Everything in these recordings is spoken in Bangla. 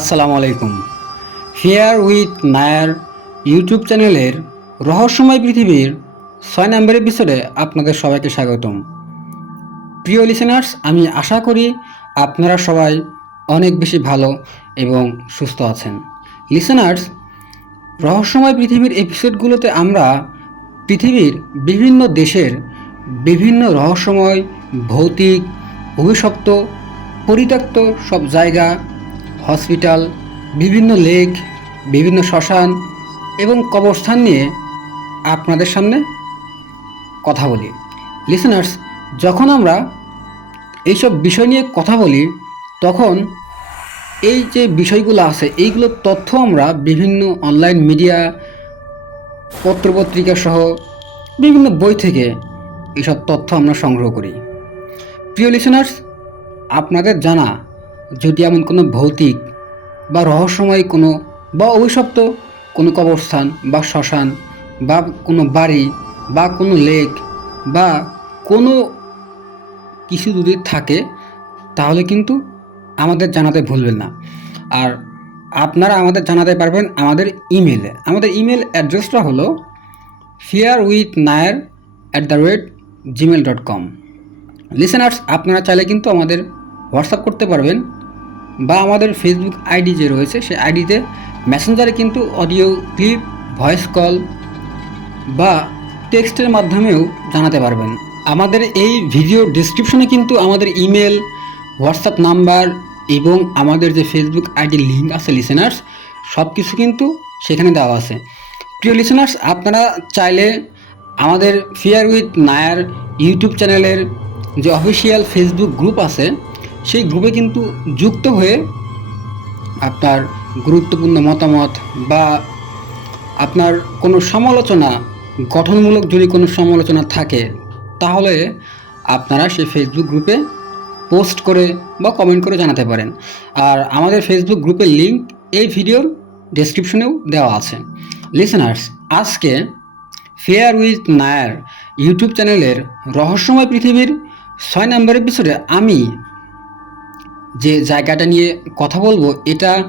আসসালামু আলাইকুম ফেয়ার উইথ নায়ার ইউটিউব চ্যানেলের রহস্যময় পৃথিবীর ছয় নম্বর এপিসোডে আপনাদের সবাইকে স্বাগতম। প্রিয় লিসেনার্স আমি আশা করি আপনারা সবাই অনেক বেশি ভালো এবং সুস্থ আছেন। লিসেনার্স রহস্যময় পৃথিবীর এপিসোডগুলোতে আমরা পৃথিবীর বিভিন্ন দেশের বিভিন্ন রহস্যময়, ভৌতিক, অভিশপ্ত, পরিত্যক্ত সব জায়গা হসপিটাল, বিভিন্ন লেক, বিভিন্ন শ্মশান এবং কবরস্থান নিয়ে আপনাদের সামনে কথা বলি। লিসেনার্স যখন আমরা এইসব বিষয় নিয়ে কথা বলি, তখন এই যে বিষয়গুলো আছে এইগুলোর তথ্য আমরা বিভিন্ন অনলাইন মিডিয়া পত্রপত্রিকা সহ বিভিন্ন বই থেকে এইসব তথ্য আমরা সংগ্রহ করি। প্রিয় লিসেনার্স আপনাদের জানা যদি এমন কোনো ভৌতিক বা রহস্যময় কোনো বা অভিশপ্ত কোনো কবরস্থান বা শ্মশান বা কোনো বাড়ি বা কোনো লেক বা কোনো কিছু যদি থাকে, তাহলে কিন্তু আমাদের জানাতে ভুলবেন না। আর আপনারা আমাদের জানাতে পারবেন আমাদের ইমেলে। আমাদের ইমেল অ্যাড্রেসটা হলো fear with Nair at the rate Gmail dot com listeners আপনারা চাইলে কিন্তু আমাদের হোয়াটসঅ্যাপ করতে পারবেন। বা আমাদের ফেসবুক আইডি যে রয়েছে সেই আইডিতে মেসেঞ্জারে কিন্তু অডিও ক্লিপ ভয়েস কল বা টেক্সটের মাধ্যমেও জানাতে পারবেন। আমাদের এই ভিডিও ডিসক্রিপশনে কিন্তু আমাদের ইমেল হোয়াটসঅ্যাপ নাম্বার এবং আমাদের যে ফেসবুক আইডি লিঙ্ক আছে লিসেনার্স সব কিছু কিন্তু সেখানে দেওয়া আছে। প্রিয় লিসেনার্স আপনারা চাইলে আমাদের ফিয়ার উইথ নায়ার ইউটিউব চ্যানেলের যে অফিসিয়াল ফেসবুক গ্রুপ আছে সেই গ্রুপে কিন্তু যুক্ত হয়ে আপনার গুরুত্বপূর্ণ মতামত বা আপনার কোনো সমালোচনা, গঠনমূলক যদি কোনো সমালোচনা থাকে, তাহলে আপনারা সেই ফেসবুক গ্রুপে পোস্ট করে বা কমেন্ট করে জানাতে পারেন। আর আমাদের ফেসবুক গ্রুপের লিঙ্ক এই ভিডিওর ডেসক্রিপশনেও দেওয়া আছে। লিসেনার্স আজকে ফেয়ার উইথ নায়ার ইউটিউব চ্যানেলের রহস্যময় পৃথিবীর ছয় নম্বর এপিসোডে আমি যে জায়গাটা নিয়ে কথা বলব, এটা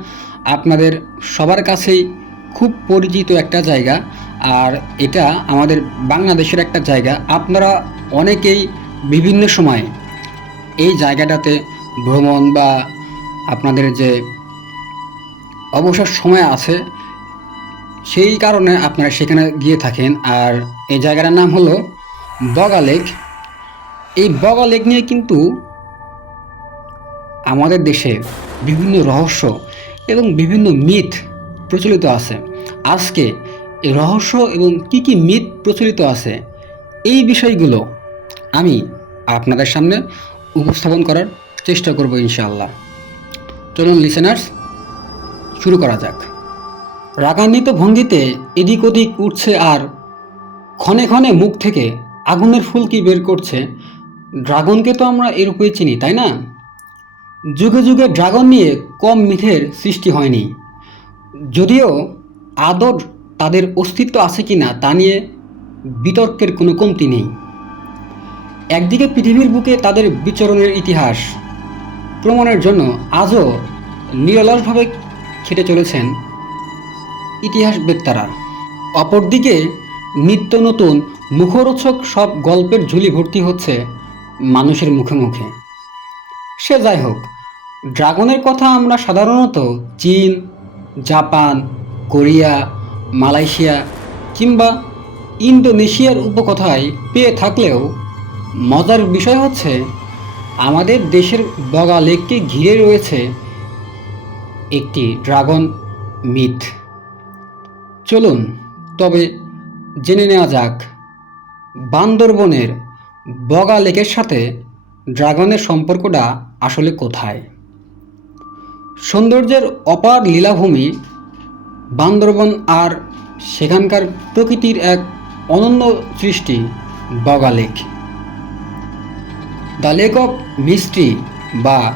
আপনাদের সবার কাছেই খুব পরিচিত একটা জায়গা। আর এটা আমাদের বাংলাদেশের একটা জায়গা। আপনারা অনেকেই বিভিন্ন সময়ে এই জায়গাটাতে ভ্রমণ বা আপনাদের যে অবসর সময় আছে, সেই কারণে আপনারা সেখানে গিয়ে থাকেন। আর এই জায়গাটার নাম হলো বগা লেক। এই বগা লেক নিয়ে কিন্তু আমাদের দেশে বিভিন্ন রহস্য এবং বিভিন্ন মিথ প্রচলিত আছে। আজকে এই রহস্য এবং কি কি মিথ প্রচলিত আছে, এই বিষয়গুলো আমি আপনাদের সামনে উপস্থাপন করার চেষ্টা করব ইনশাআল্লাহ। চলুন লিসেনার্স শুরু করা যাক। রাগান্বিত ভঙ্গিতে এদিক ওদিক উঠছে আর ক্ষণে ক্ষণে মুখ থেকে আগুনের ফুলকি বের করছে। ড্রাগনকে তো আমরা এরূপই চিনি, তাই না? যুগে যুগে ড্রাগন নিয়ে কম মিথের সৃষ্টি হয়নি। যদিও আদর তাদের অস্তিত্ব আছে কি না তা নিয়ে বিতর্কের কোনো কমতি নেই। একদিকে পৃথিবীর বুকে তাদের বিচরণের ইতিহাস প্রমাণের জন্য আজও নিরলসভাবে খেটে চলেছেন ইতিহাসবেত্তারা অপরদিকে নিত্য নতুন মুখরোচক সব গল্পের ঝুলি ভর্তি হচ্ছে মানুষের মুখে মুখে। সে যাই হোক ড্রাগনের কথা আমরা সাধারণত চীন, জাপান, কোরিয়া, মালয়েশিয়া কিংবা ইন্দোনেশিয়ার উপকথায় পেয়ে থাকলেও মজার বিষয় হচ্ছে আমাদের দেশের বগা লেককে ঘিরে রয়েছে একটি ড্রাগন মিথ। চলুন, তবে জেনে নেওয়া যাক, বান্দরবনের বগা লেকের সাথে ড্রাগনের সম্পর্কটা আসলে কোথায়? সৌন্দর্যের অপার লীলাভূমি বান্দরবন আর সেখানকার প্রকৃতির এক অনন্য সৃষ্টি, Boga lake. The lake of mystery বা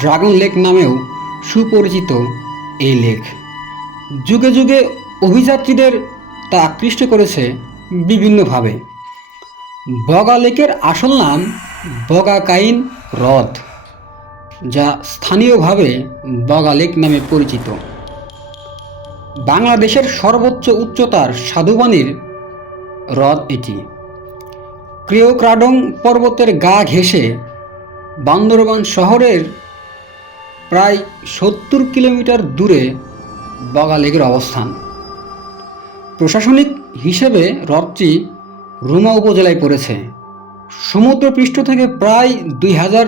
ড্রাগন লেক নামেও সুপরিচিত এই লেক। যুগে যুগে অভিযাত্রীদের তা আকৃষ্ট করেছে বিভিন্নভাবে। বগা লেকের আসল নাম বগা কাইন হ্রদ। যা স্থানীয়ভাবে বগা লেক নামে পরিচিত। বাংলাদেশের সর্বোচ্চ উচ্চতার সাধুবাণীর হ্রদ এটি। ক্রিওক্রাডং পর্বতের গা ঘেঁষে বান্দরবান শহরের প্রায় সত্তর কিলোমিটার দূরে বগা লেকের অবস্থান। প্রশাসনিক হিসেবে হ্রদটি রুমা উপজেলায় পড়েছে। সমুদ্রপৃষ্ঠ থেকে প্রায় দুই হাজার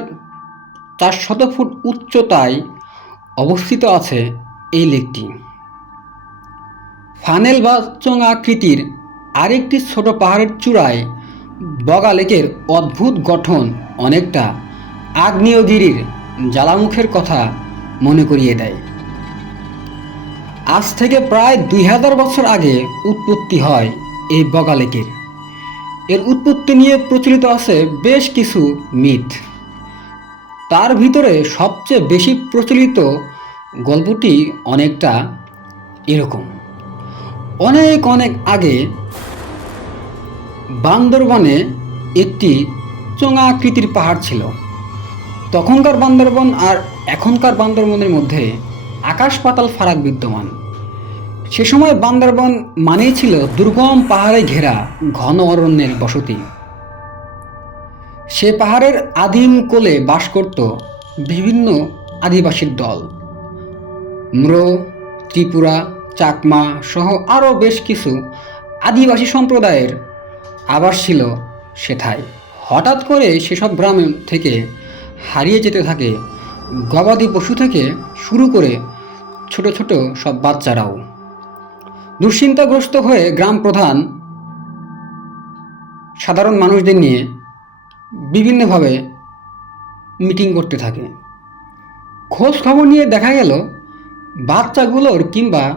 চারশত ফুট উচ্চতায় অবস্থিত আছে এই লেকটি। ফানেল বা চোঙা আকৃতির আরেকটি ছোট পাহাড়ের চূড়ায় বগা লেকের অদ্ভুত গঠন অনেকটা আগ্নেয়গিরির জ্বালামুখের কথা মনে করিয়ে দেয়। আজ থেকে প্রায় দুই হাজার বছর আগে উৎপত্তি হয় এই বগা লেকের। এর উৎপত্তি নিয়ে প্রচলিত আছে বেশ কিছু মিথ। তার ভিতরে সবচেয়ে বেশি প্রচলিত গল্পটি অনেকটা এরকম। অনেক অনেক আগে বান্দরবনে একটি চোঙা আকৃতির পাহাড় ছিল। তখনকার বান্দরবন আর এখনকার বান্দরবনের মধ্যে আকাশ পাতাল ফারাক বিদ্যমান। সে সময় বান্দরবন মানেই ছিল দুর্গম পাহাড়ে ঘেরা ঘন অরণ্যের বসতি। সে পাহাড়ের আদিম কোলে বাস করত বিভিন্ন আদিবাসীর দল। ম্র, ত্রিপুরা, চাকমা সহ আরও বেশ কিছু আদিবাসী সম্প্রদায়ের আবাস ছিল সেথায়। হঠাৎ করে সেসব গ্রাম থেকে হারিয়ে যেতে থাকে গবাদি পশু থেকে শুরু করে ছোট ছোট সব বাচ্চারাও। দুশ্চিন্তাগ্রস্ত হয়ে গ্রাম প্রধান সাধারণ মানুষদের নিয়ে বিভিন্নভাবে মিটিং করতে থাকে। খোঁজ খবর নিয়ে দেখা গেল, বাচ্চাগুলোর কিংবা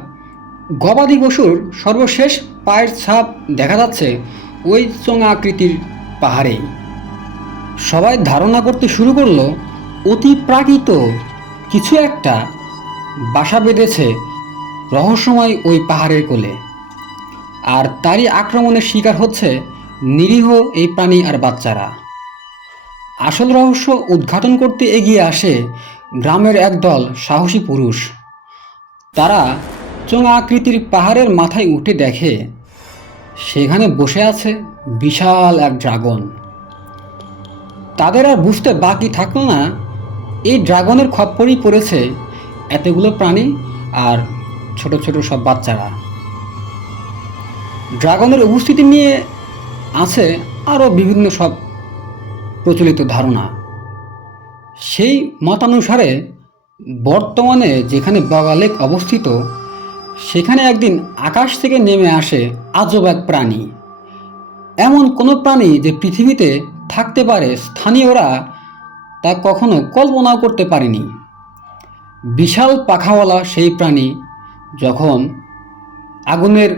গবাদি পশুর সর্বশেষ পায়ের ছাপ দেখা যাচ্ছে ওই চোঙা আকৃতির পাহাড়েই সবাই ধারণা করতে শুরু করল, অতি প্রাকৃত কিছু একটা বাসা বেঁধেছে রহস্যময় ওই পাহাড়ের কোলে। আর তারই আক্রমণের শিকার হচ্ছে নিরীহ এই প্রাণী আর বাচ্চারা। আসল রহস্য উদ্ঘাটন করতে এগিয়ে আসে গ্রামের একদল সাহসী পুরুষ। তারা চোঙা আকৃতির পাহাড়ের মাথায় উঠে দেখে, সেখানে বসে আছে বিশাল এক ড্রাগন। তাদের আর বুঝতে বাকি থাকল না, এই ড্রাগনের খপ্পরই পড়েছে এতগুলো প্রাণী আর ছোট ছোট সব বাচ্চারা। ড্রাগনের উপস্থিতি নিয়ে আছে আরও বিভিন্ন সব প্রচলিত ধারণা। সেই মতানুসারে বর্তমানে যেখানে বগালেক অবস্থিত, সেখানে একদিন আকাশ থেকে নেমে আসে আজব এক প্রাণী। এমন কোনো প্রাণী যে পৃথিবীতে থাকতে পারে স্থানীয়রা তা কখনো কল্পনাও করতে পারেনি। বিশাল পাখাওয়ালা সেই প্রাণী যখন আগুনের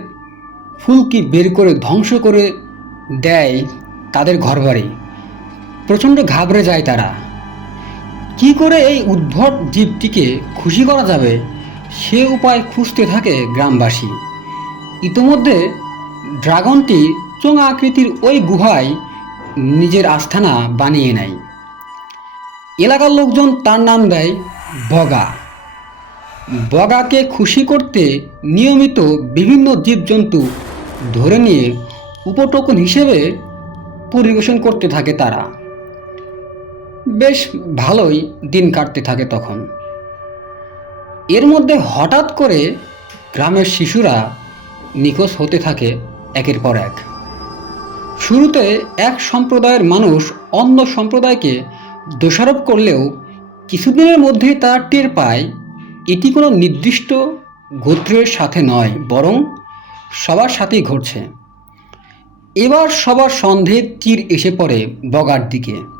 ফুলকি বের করে ধ্বংস করে দেয় তাদের ঘরবাড়ি। প্রচণ্ড ঘাবড়ে যায় তারা। কি করে এই উদ্ভট জীবটিকে খুশি করা যাবে, সে উপায় খুঁজতে থাকে গ্রামবাসী। ইতোমধ্যে ড্রাগনটি চোঙা আকৃতির ওই গুহায় নিজের আস্থানা বানিয়ে নেয়। এলাকার লোকজন তার নাম দেয় বগা। বগাকে খুশি করতে নিয়মিত বিভিন্ন জীবজন্তু ধরে নিয়ে উপটোকন হিসেবে পরিবেশন করতে থাকে তারা। বেশ ভালোই দিন কাটতে থাকে তখন। এর মধ্যে হঠাৎ করে গ্রামের শিশুরা নিখোঁজ হতে থাকে একের পর এক। শুরুতে এক সম্প্রদায়ের মানুষ অন্য সম্প্রদায়কে দোষারোপ করলেও কিছুদিনের মধ্যেই তারা টের পায়, এটি কোনো নির্দিষ্ট গোত্রের সাথে নয়, বরং সবার সাথেই ঘটছে। এবার সবার সন্দেহের তীর এসে পড়ে বগার দিকে।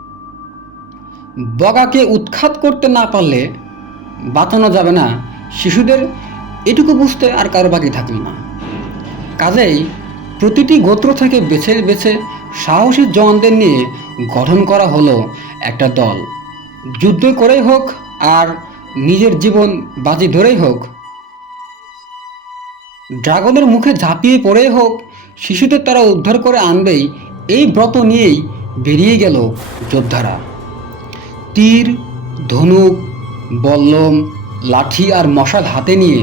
বগাকে উৎখাত করতে না পারলে বাঁচানো যাবে না। শিশুদের এটুকু বুঝতে আর কারও বাকি থাকল না। কাজেই প্রতিটি গোত্র থেকে বেছে বেছে সাহসী জওয়ানদের নিয়ে গঠন করা হলো একটা দল। যুদ্ধ করেই হোক আর নিজের জীবন বাজি ধরেই হোক, ড্রাগনের মুখে ঝাঁপিয়ে পড়েই হোক, শিশুদের তারা উদ্ধার করে আনবেই। এই ব্রত নিয়েই বেরিয়ে গেল যোদ্ধারা। তীর, ধনুক, বল্লম, লাঠি আর মশাল হাতে নিয়ে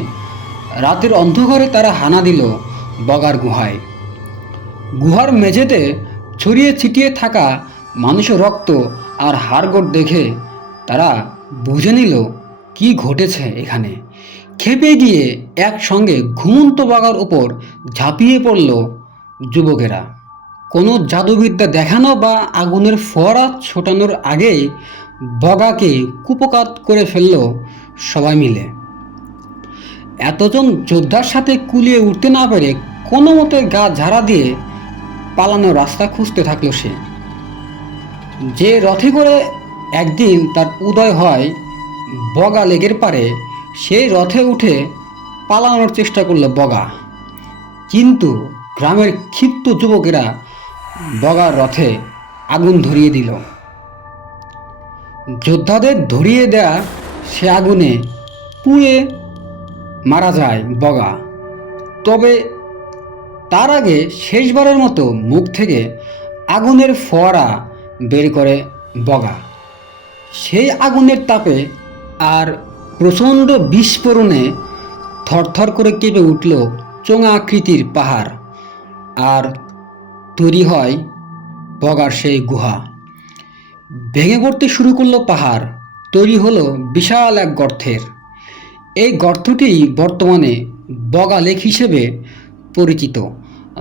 রাতের অন্ধকারে তারা হানা দিল বগার গুহায়। গুহার মেঝেতে ছড়িয়ে ছিটিয়ে থাকা মানুষের রক্ত আর হাড়গোড় দেখে তারা বুঝে নিল কি ঘটেছে এখানে। খেপে গিয়ে একসঙ্গে ঘুমন্ত বাগার ওপর ঝাঁপিয়ে পড়ল যুবকেরা। কোনো জাদুবিদ্যা দেখানো বা আগুনের ফোয়ারা ছোটানোর আগেই বগাকে কুপকাত করে ফেলল সবাই মিলে। এতজন যোদ্ধার সাথে কুলিয়ে উঠতে না পেরে কোনো মতে গা ঝাড়া দিয়ে পালানোর রাস্তা খুঁজতে থাকল সে। যে রথে করে একদিন তার উদয় হয় বগা লেগের পারে সেই রথে উঠে পালানোর চেষ্টা করল বগা। কিন্তু গ্রামের ক্ষিপ্ত যুবকেরা বগার রথে আগুন ধরিয়ে দিল। যোদ্ধাদের ধরিয়ে দেয়া সে আগুনে পুড়ে মারা যায় বগা। তবে তার আগে শেষবারের মতো মুখ থেকে আগুনের ফোয়ারা বের করে বগা। সেই আগুনের তাপে আর প্রচণ্ড বিস্ফোরণে থরথর করে কেঁপে উঠল চোঙা আকৃতির পাহাড়, আর তৈরি হয় বগার সেই গুহা। ভেঙে পড়তে শুরু করল পাহাড়, তৈরি হলো বিশাল এক গর্তের। এই গর্তটি বর্তমানে বগা লেক হিসেবে পরিচিত,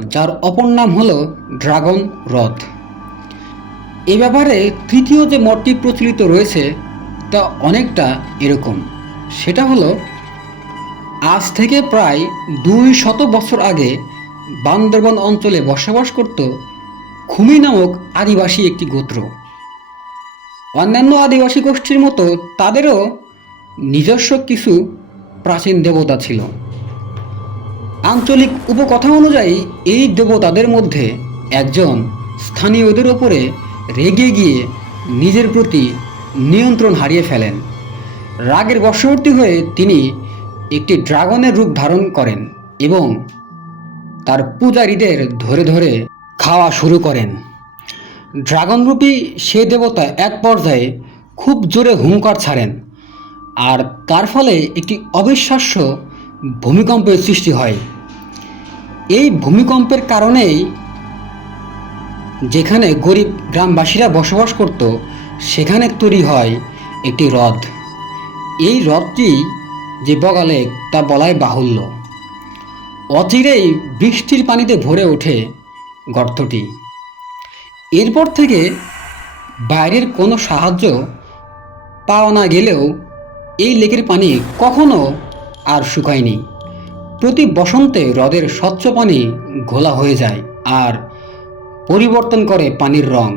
যার অপর নাম হলো ড্রাগন হ্রদ। এ ব্যাপারে তৃতীয় যে মতটি প্রচলিত রয়েছে, তা অনেকটা এরকম। সেটা হলো, আজ থেকে প্রায় দুই শত বছর আগে বান্দরবন অঞ্চলে বসবাস করত খুমি নামক আদিবাসী একটি গোত্র। অন্যান্য আদিবাসী গোষ্ঠীর মতো তাদেরও নিজস্ব কিছু প্রাচীন দেবতা ছিল। আঞ্চলিক উপকথা অনুযায়ী এই দেবতাদের মধ্যে একজন স্থানীয়দের ওপরে রেগে গিয়ে নিজের প্রতি নিয়ন্ত্রণ হারিয়ে ফেলেন। রাগের বশবর্তী হয়ে তিনি একটি ড্রাগনের রূপ ধারণ করেন এবং তার পূজারীদের ধরে ধরে খাওয়া শুরু করেন। ড্রাগনরূপী সে দেবতা এক পর্যায়ে খুব জোরে হুঙ্কার ছাড়েন। আর তার ফলে একটি অবিশ্বাস্য ভূমিকম্পের সৃষ্টি হয়। এই ভূমিকম্পের কারণেই যেখানে গরিব গ্রামবাসীরা বসবাস করত, সেখানে তৈরি হয় একটি হ্রদ। এই হ্রদটি যে বগালে তা বলাই বাহুল্য। অচিরেই বৃষ্টির পানিতে ভরে ওঠে গর্তটি। এরপর থেকে বাইরের কোনো সাহায্য পাওয়া না গেলেও এই লেকের পানি কখনো আর শুকায়নি। প্রতি বসন্তে হ্রদের স্বচ্ছ পানি ঘোলা হয়ে যায় আর পরিবর্তন করে পানির রং।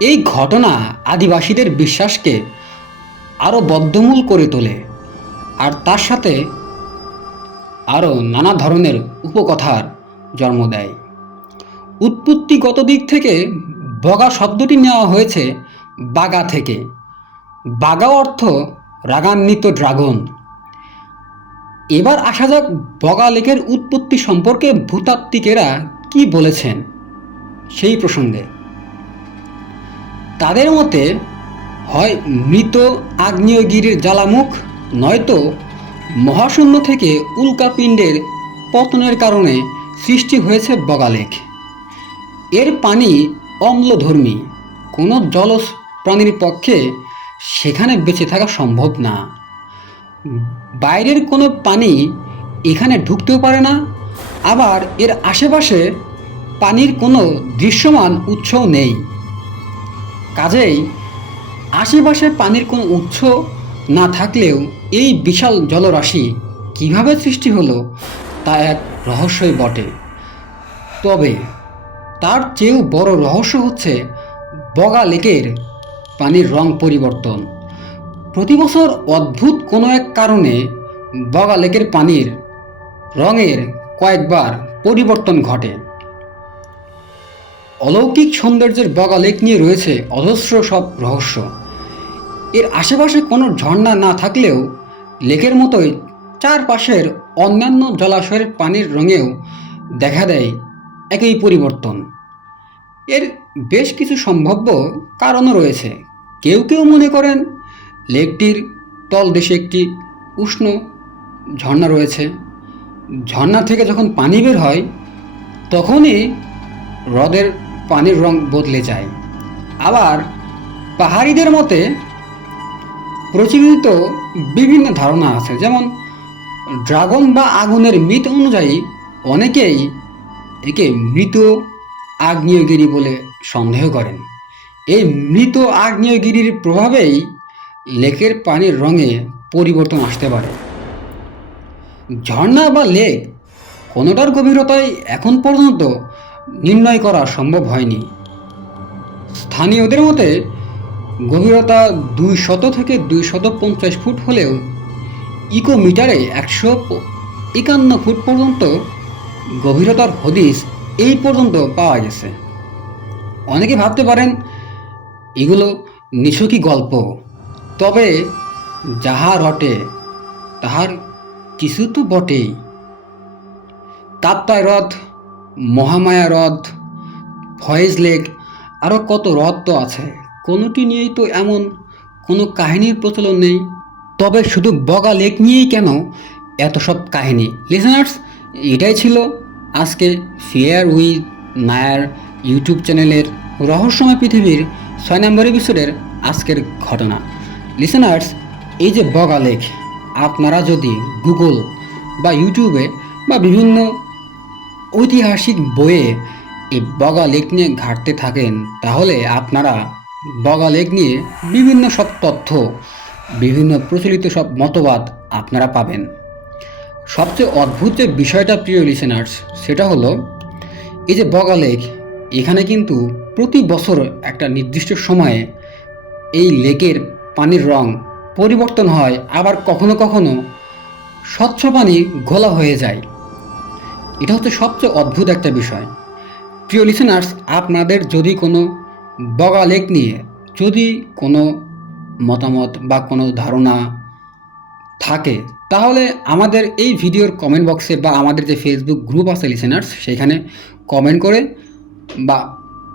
এই ঘটনা আদিবাসীদের বিশ্বাসকে আরও বদ্ধমূল করে তোলে আর তার সাথে আরও নানা ধরনের উপকথার জন্ম দেয়। উৎপত্তিগত দিক থেকে বগা শব্দটি নেওয়া হয়েছে বাগা থেকে। বাগা অর্থ রাগান্বিত ড্রাগন। এবার আসা যাক বগা লেকের উৎপত্তি সম্পর্কে ভূতাত্ত্বিকেরা কি বলেছেন সেই প্রসঙ্গে। তাদের মতে হয় মৃত আগ্নেয়গিরির জ্বালামুখ, নয়তো মহাশূন্য থেকে উল্কাপিণ্ডের পতনের কারণে সৃষ্টি হয়েছে বগালেক এর পানি অম্লধর্মী। কোনো জলজ প্রাণীর পক্ষে সেখানে বেঁচে থাকা সম্ভব না। বাইরের কোনো পানি এখানে ঢুকতেও পারে না, আবার এর আশেপাশে পানির কোনো দৃশ্যমান উৎসও নেই। কাজেই আশেপাশে পানির কোনো উৎস না থাকলেও এই বিশাল জলরাশি কীভাবে সৃষ্টি হলো তা এক রহস্যই বটে। তবে তার চেয়েও বড় রহস্য হচ্ছে বগা লেকের পানির রং পরিবর্তন। প্রতি বছর অদ্ভুত কোনো এক কারণে বগা লেকের পানির রঙের কয়েকবার পরিবর্তন ঘটে। অলৌকিক সৌন্দর্যের বগা লেক নিয়ে রয়েছে অজস্র সব রহস্য। এর আশেপাশে কোনো ঝর্ণা না থাকলেও লেকের মতোই চারপাশের অন্যান্য জলাশয়ের পানির রঙেও দেখা দেয় একই পরিবর্তন। এর বেশ কিছু সম্ভাব্য কারণও রয়েছে। কেউ কেউ মনে করেন লেকটির তলদেশে একটি উষ্ণ ঝর্ণা রয়েছে। ঝর্ণা থেকে যখন পানি বের হয়, তখনই হ্রদের পানির রং বদলে যায়। আবার পাহাড়িদের মতে প্রচলিত বিভিন্ন ধারণা আছে। যেমন ড্রাগন বা আগুনের মিত অনুযায়ী অনেকেই একে মৃত আগ্নেয়গিরি বলে সন্দেহ করেন। এই মৃত আগ্নেয়গিরির প্রভাবেই লেকের পানির রঙে পরিবর্তন আসতে পারে। ঝর্ণা বা লেক কোনোটার গভীরতায় এখন পর্যন্ত নির্ণয় করা সম্ভব হয়নি। স্থানীয়দের মতে, গভীরতা দুই শত থেকে দুই শত পঞ্চাশ ফুট হলেও ইকোমিটারে একশো একান্ন ফুট পর্যন্ত গভীরতার হদিস এই পর্যন্ত পাওয়া গেছে। অনেকে ভাবতে পারেন, এগুলো নিছকই গল্প। তবে যাহা রটে, তাহার কিছু তো বটেই। কাপ্তায় হ্রদ মহামায়া হ্রদ ফয়েজ লেক আরও কত হ্রদ তো আছে, কোনোটি নিয়েই তো এমন কোনো কাহিনীর প্রচলন নেই। তবে শুধু বগা লেক নিয়েই কেন এত সব কাহিনী? লিসনার্স এটাই ছিল আজকে ফেয়ার উইথ নায়ার ইউটিউব চ্যানেলের রহস্যময় পৃথিবীর ছয় নম্বর এপিসোডের আজকের ঘটনা। লিসেনার্স এই যে বগা লেখ, আপনারা যদি গুগল বা ইউটিউবে বা বিভিন্ন ঐতিহাসিক বইয়ে এই বগা লেক নিয়ে ঘাটতে থাকেন, তাহলে আপনারা বগা লেক নিয়ে বিভিন্ন সব তথ্য, বিভিন্ন প্রচলিত সব মতবাদ আপনারা পাবেন। সবচেয়ে অদ্ভুত যে বিষয়টা প্রিয় লিসেনার্স সেটা হলো, এই যে বগা লেক, এখানে কিন্তু প্রতি বছর একটা নির্দিষ্ট সময়ে এই লেকের পানির রং পরিবর্তন হয়, আবার কখনো কখনো স্বচ্ছ পানি ঘোলা হয়ে যায়। এটা হচ্ছে সবচেয়ে অদ্ভুত একটা বিষয়। প্রিয় লিসেনার্স আপনাদের যদি কোনো বগা লেক নিয়ে যদি কোনো মতামত বা কোনো ধারণা থাকে। তাহলে আমাদের এই ভিডিওর কমেন্ট বক্সে বা আমাদের যে ফেসবুক গ্রুপ আছে লিসেনার্স সেখানে কমেন্ট করে বা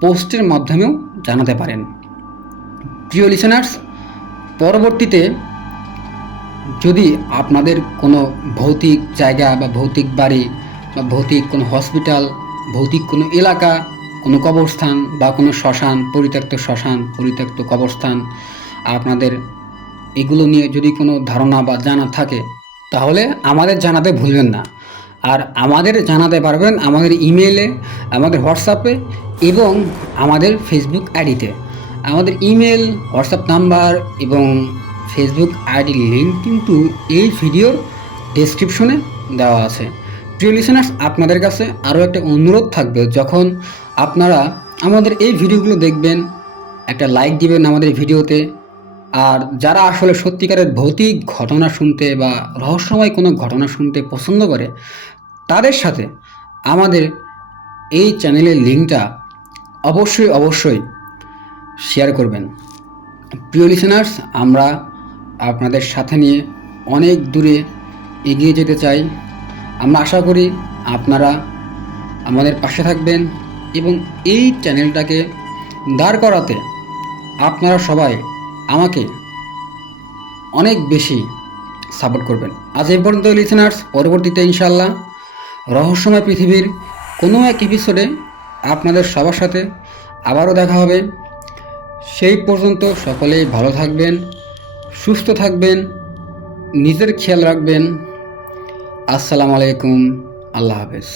পোস্টের মাধ্যমেও জানাতে পারেন। প্রিয় লিসেনার্স পরবর্তীতে যদি আপনাদের কোনো ভৌতিক জায়গা বা ভৌতিক বাড়ি বা ভৌতিক কোনো হসপিটাল ভৌতিক কোনো এলাকা, কোনো কবরস্থান বা কোনো শ্মশান, পরিত্যক্ত শ্মশান, পরিত্যক্ত কবরস্থান আপনাদের এগুলো নিয়ে যদি কোনো ধারণা বা জানা থাকে, তাহলে আমাদের জানাতে ভুলবেন না। আর আমাদের জানাতে পারবেন আমাদের ইমেলে আমাদের হোয়াটসঅ্যাপে এবং আমাদের ফেসবুক আইডিতে। আমাদের ইমেল হোয়াটসঅ্যাপ নাম্বার এবং ফেসবুক আইডি লিঙ্ক কিন্তু এই ভিডিওর ডেসক্রিপশনে দেওয়া আছে। প্রিয় লিসেনার্স আপনাদের কাছে আরও একটা অনুরোধ থাকবে, যখন আপনারা আমাদের এই ভিডিওগুলো দেখবেন, একটা লাইক দিবেন আমাদের ভিডিওতে আর যারা আসলে সত্যিকারের ভৌতিক ঘটনা শুনতে বা রহস্যময় কোনো ঘটনা শুনতে পছন্দ করে, তাদের সাথে আমাদের এই চ্যানেলের লিঙ্কটা অবশ্যই অবশ্যই শেয়ার করবেন। প্রিয় লিসেনার্স আমরা আপনাদের সাথে নিয়ে অনেক দূরে এগিয়ে যেতে চাই। আমরা আশা করি আপনারা আমাদের পাশে থাকবেন এবং এই চ্যানেলটাকে দাঁড় করাতে আপনারা সবাই আমাকে অনেক বেশি সাপোর্ট করবেন। আজ এই পর্যন্ত লিসেনার্স পরবর্তীতে ইনশাল্লাহ রহস্যময় পৃথিবীর কোনো এক এপিসোডে আপনাদের সবার সাথে আবারও দেখা হবে। সেই পর্যন্ত সকলেই ভালো থাকবেন, সুস্থ থাকবেন, নিজের খেয়াল রাখবেন। আসসালামু আলাইকুম, আল্লাহ হাফেজ।